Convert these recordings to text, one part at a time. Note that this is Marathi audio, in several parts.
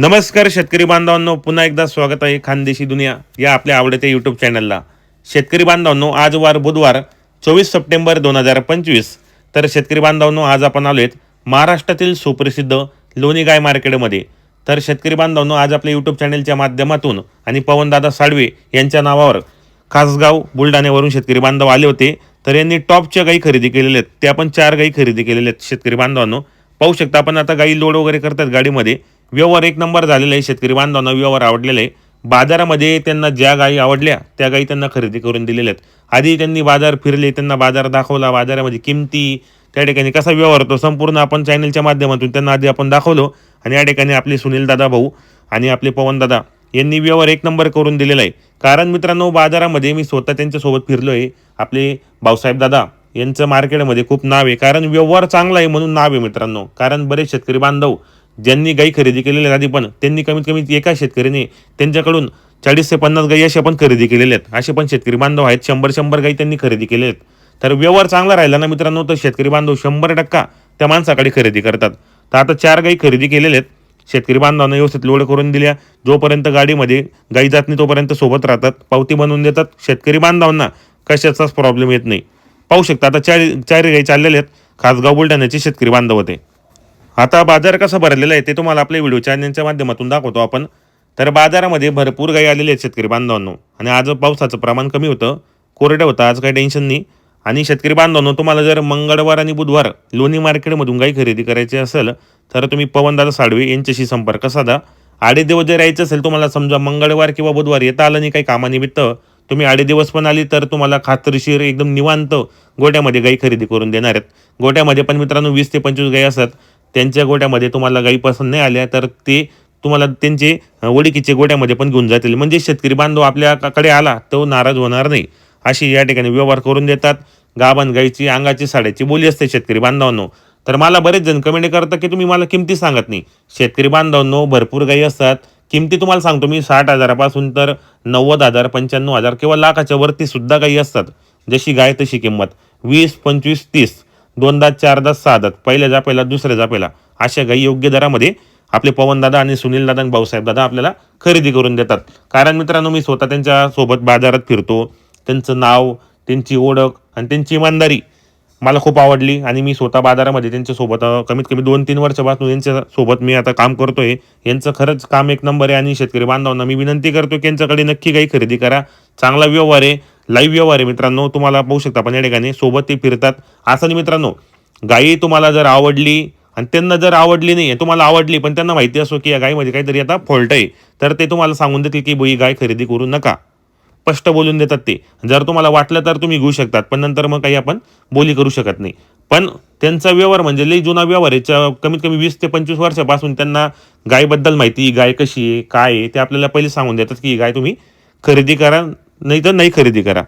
नमस्कार शेतकरी बांधवांनो पुन्हा एकदा स्वागत आहे खानदेशी दुनिया या आपल्या आवडत्या यूट्यूब चॅनलला शेतकरी बांधवांनो आज वार बुधवार चोवीस सप्टेंबर दोन हजार पंचवीस. तर शेतकरी बांधवांनो आज आपण आलो आहेत महाराष्ट्रातील सुप्रसिद्ध लोणी गाय मार्केटमध्ये. तर शेतकरी बांधवांनो आज आपल्या यूट्यूब चॅनलच्या माध्यमातून आणि पवनदादा साळवे यांच्या नावावर खासगाव बुलढाण्यावरून शेतकरी बांधव आले होते. तर यांनी टॉपच्या गाई खरेदी केलेल्या आहेत. त्या पण चार गाई खरेदी केलेल्या आहेत शेतकरी बांधवांनो. पाहू शकता आपण आता गाई लोड वगैरे करतात गाडीमध्ये. व्यवहार एक नंबर झालेला आहे. शेतकरी बांधवांना व्यवहार आवडलेला आहे. बाजारामध्ये त्यांना ज्या गायी आवडल्या त्या गायी त्यांना खरेदी करून दिलेल्या आहेत. आधी त्यांनी बाजार फिरले त्यांना बाजार दाखवला बाजारामध्ये किमती त्या ठिकाणी कसा व्यवहार होतो संपूर्ण आपण चॅनलच्या माध्यमातून त्यांना आधी आपण दाखवलो. आणि या ठिकाणी आपले सुनील दादा भाऊ आणि आपले पवन दादा यांनी व्यवहार एक नंबर करून दिलेला आहे. कारण मित्रांनो बाजारामध्ये मी स्वतः त्यांच्यासोबत फिरलो आहे. आपले भाऊसाहेब दादा यांचं मार्केटमध्ये खूप नाव आहे. कारण व्यवहार चांगला आहे म्हणून नाव आहे मित्रांनो. कारण बरेच शेतकरी बांधव ज्यांनी गाई खरेदी केलेल्या आहेत आधी पण त्यांनी कमीत कमी एका शेतकऱ्याने त्यांच्याकडून चाळीस ते पन्नास गाई अशा पण खरेदी केलेल्या आहेत. असे पण शेतकरी बांधव आहेत. शंभर शंभर गाई त्यांनी खरेदी केलेल्या आहेत. तर व्यवहार चांगला राहिला ना मित्रांनो तर शेतकरी बांधव शंभर टक्का त्या माणसाकडे खरेदी करतात. तर आता चार गाई खरेदी केलेल्या आहेत. शेतकरी बांधवांना व्यवस्थित लोड करून दिल्या. जोपर्यंत गाडीमध्ये गाई जात नाही तोपर्यंत सोबत राहतात. पावती बनवून देतात. शेतकरी बांधवांना कशाचाच प्रॉब्लेम येत नाही. पाहू शकता आता चार चार गाई चाललेले आहेत. खासगाव बुलढाण्याचे शेतकरी बांधव होते. आता बाजार कसा भरलेला आहे ते तुम्हाला आपल्या व्हिडिओ चॅनलच्या माध्यमातून दाखवतो आपण. तर बाजारामध्ये भरपूर गाई आलेले आहेत शेतकरी बांधवांनो. आणि आज पावसाचं प्रमाण कमी होतं. कोरडं होतं आज काही टेन्शन नाही. आणि शेतकरी बांधवांनो तुम्हाला जर मंगळवार आणि बुधवार लोणी मार्केटमधून गाई खरेदी करायची असेल तर तुम्ही पवनदादा साळवे यांच्याशी संपर्क साधा. आडे दिवस जर यायचं असेल तुम्हाला समजा मंगळवार किंवा बुधवार येता आलं नाही काही कामानिमित्त तुम्ही आडे दिवस पण आली तर तुम्हाला खात्रीशीर एकदम निवांत गोट्यामध्ये गाई खरेदी करून देणार आहेत. गोट्यामध्ये पण मित्रांनो वीस ते पंचवीस गाई असतात. त्यांच्या गोट्यामध्ये तुम्हाला गाई पसंत नाही आल्या तर ते तुम्हाला त्यांचे ओळखीचे गोट्यामध्ये पण घेऊन जातील. म्हणजे शेतकरी बांधव आपल्याकडे आला तो नाराज होणार नाही. अशी या ठिकाणी व्यवहार करून देतात. गाभण गाईची अंगाची साड्याची बोली असते शेतकरी बांधवांनो. तर मला बरेच जण कमेंट करतात की तुम्ही मला किमती सांगत नाही. शेतकरी बांधवांनो भरपूर गाई असतात. किमती तुम्हाला सांगतो मी साठ हजारापासून तर नव्वद हजार पंच्याण्णव हजार किंवा लाखाच्या वरती सुद्धा गाई असतात. जशी गाय तशी किंमत. वीस पंचवीस तीस. दोनदा चारदा सहादा पहिल्या जापेला दुसऱ्या जापेला. अशा गाई योग्य दरामध्ये आपले पवनदादा आणि सुनीलदादा आणि भाऊसाहेब दादा आपल्याला खरेदी करून देतात. कारण मित्रांनो मी स्वतः त्यांच्यासोबत बाजारात फिरतो. त्यांचं नाव त्यांची ओळख आणि त्यांची इमानदारी मला खूप आवडली. आणि मी स्वतः बाजारामध्ये त्यांच्यासोबत कमीत कमी दोन तीन वर्षापासून यांच्यासोबत मी आता काम करतोय. यांचं खरंच काम एक नंबर आहे. आणि शेतकरी बांधवांना मी विनंती करतो की यांच्याकडे नक्की काही खरेदी करा. चांगला व्यवहार आहे. लाईव्ह व्यवहार आहे मित्रांनो तुम्हाला पाहू शकता पण या ठिकाणी सोबत ते फिरतात. असं नाही मित्रांनो गाई तुम्हाला जर आवडली आणि त्यांना जर आवडली नाही तुम्हाला आवडली पण त्यांना माहिती असो की या गायीमध्ये काहीतरी आता फॉल्ट आहे तर ते तुम्हाला सांगून देतील की ही गाय खरेदी करू नका. स्पष्ट बोलून देतात ते. जर तुम्हाला वाटलं तर तुम्ही घेऊ शकतात पण नंतर मग काही आपण बोली करू शकत नाही. पण त्यांचा व्यवहार म्हणजे लई जुना व्यवहार आहे. कमीत कमी वीस ते पंचवीस वर्षापासून त्यांना गायबद्दल माहिती ही गाय कशी आहे काय आहे ते आपल्याला पहिले सांगून देतात की ही गाय तुम्ही खरेदी करा नाही तर नाही खरेदी करा.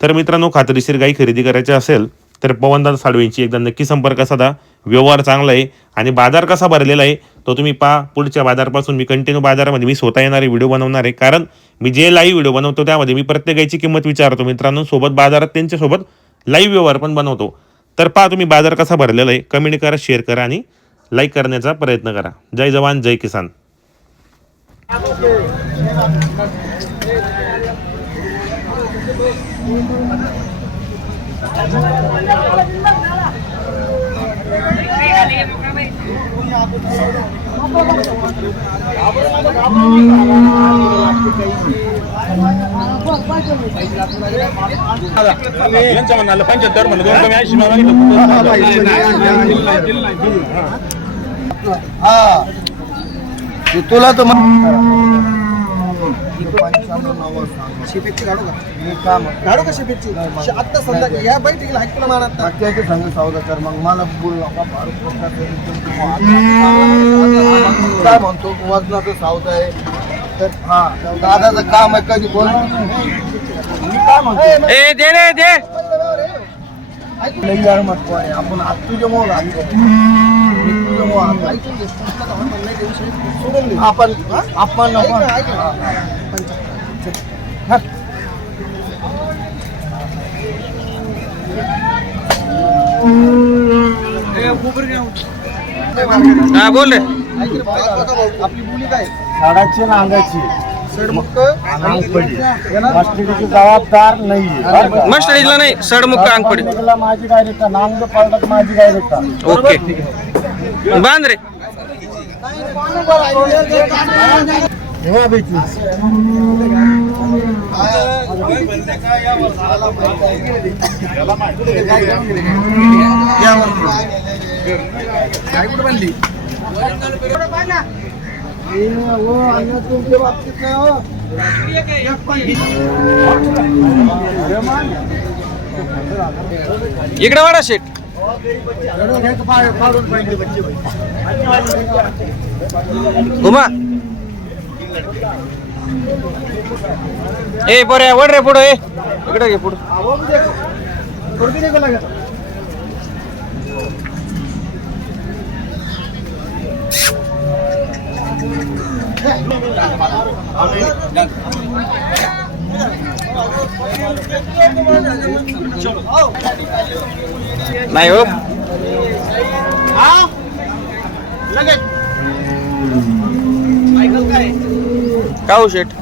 तर मित्रांनो खात्रीशीर गाई खरेदी करायची असेल तर पवनदादा साडवेंची एकदा नक्की संपर्क साधा. व्यवहार चांगला आहे आणि बाजार कसा भरलेला आहे तो तुम्ही पहा. पुढच्या बाजारपासून मी कंटिन्यू बाजारामध्ये मी स्वतः येणारे व्हिडिओ बनवणार आहे. कारण मी जे लाईव्ह व्हिडिओ बनवतो त्यामध्ये मी प्रत्येक गायची किंमत विचारतो. मित्रांनो सोबत बाजारात त्यांच्यासोबत लाईव्ह व्यवहार पण बनवतो. तर पहा तुम्ही बाजार कसा भरलेला आहे. कमेंट करा शेअर करा आणि लाईक करण्याचा प्रयत्न करा. जय जवान जय किसान. यांचं म्हणाल पंच्याहत्तर म्हणलं दोन कमी ऐंशी मागितलं हा ते तुला तर शेपेटची काढू का? मी काम काढू का शेपेटची? आत्ता समजा या बैठकीला तुला मानत त्याचे संग सौदा कर. मग मला बोल नका फार काय म्हणतो? वजनाचं सावध आहे. तर हा दादाचं काम आहे कधी बोल. मी काय म्हणतो? ए दे रे दे. लई यार मत आहे. आपण आज तुझ्या मोह घालतो मी तुझ्या मोह घालतो. ऐकून घे. सोडून दे. आपण आपण. हा बोल रे. आपली बोली काय झाडाची अंगाची सडमुक्त अंगपडी. मस्टडीची जबाबदार नाहीये मस्टडीजला नाही सडमुख अंग पडेल माझी गाय रेटा नांग पडतात माझी गाय रेटा ओके. बांध रे. तेव्हा भेटली हो आणि तुमच्या बाबतीत नाही हो इकडे वाडा शेट घुमा. ए बरे वड रे पुढं ए. इकडे घे पुढं. नाही हो. का हो शेट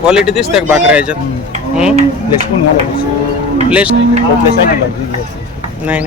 क्वालिटी दिसते का भाकऱ्या ह्याच्यात? प्लेस नाही नाही.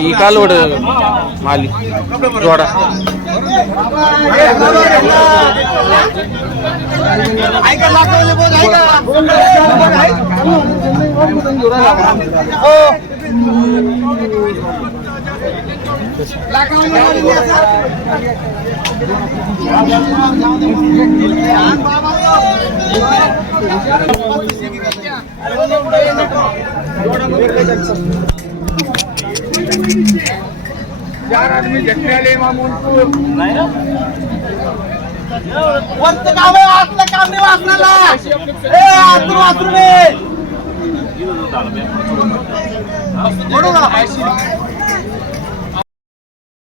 ఈ కాలు కూడా మాలి జోడ जोडा वरचं काम आहे आतलं काम नाही वाचनाला ए आतून वाचून का?